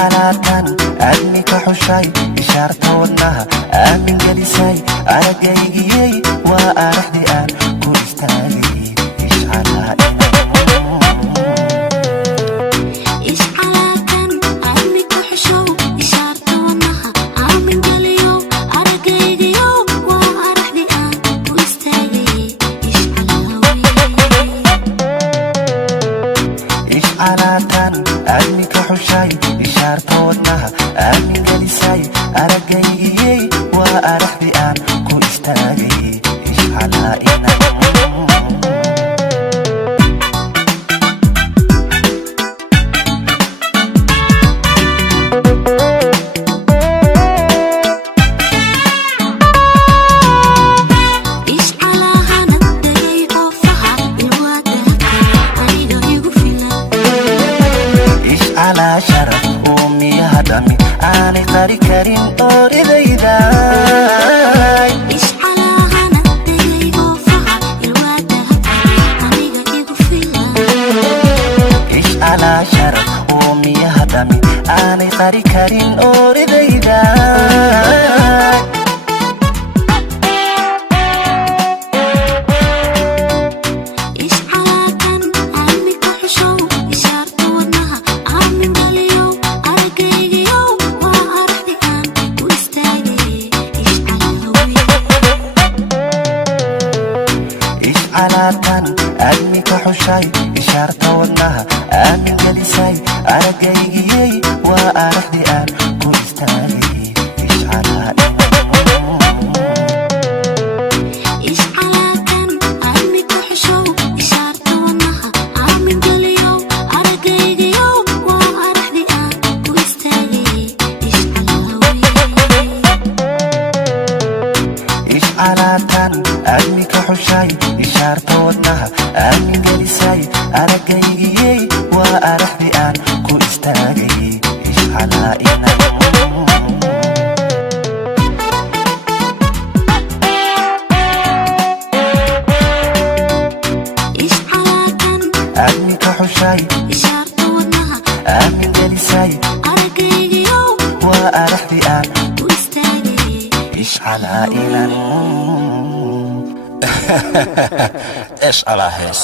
ishcalaatan aadmi ka xushay ishaarta wadnaha aamin gelisay aragaygiyey waa araxdi aan ku istaagay ishcalaatan aadmi ka xushay ishaarta wadnaha aamin gelisay aragaygiyey waa araxdi aan ku istaagay ishcalaa'ina على شرف أمي هدمي أنا قاري كريم أوريدي إيش على هنا تجي وفها الواد أميغا يغفلا إيش على شرف أمي هدمي أنا قاري كريم أوريدي aadmi ka xushay ishaarta wadnaha aamin gelisay aragaygiyey waa araxdi aan ku istaagay ishcalaatan aadmi ka xushay ishaarta wadnaha aamin gelisay aragaygiyey waa araxdi aan ku istaagay ishcalaa'ina aadmi ka xushay ishaarta wadnaha aamin gelisay aragaygiyo waa araxdi aan ku istaagay ishcalaa'ina ايش على هس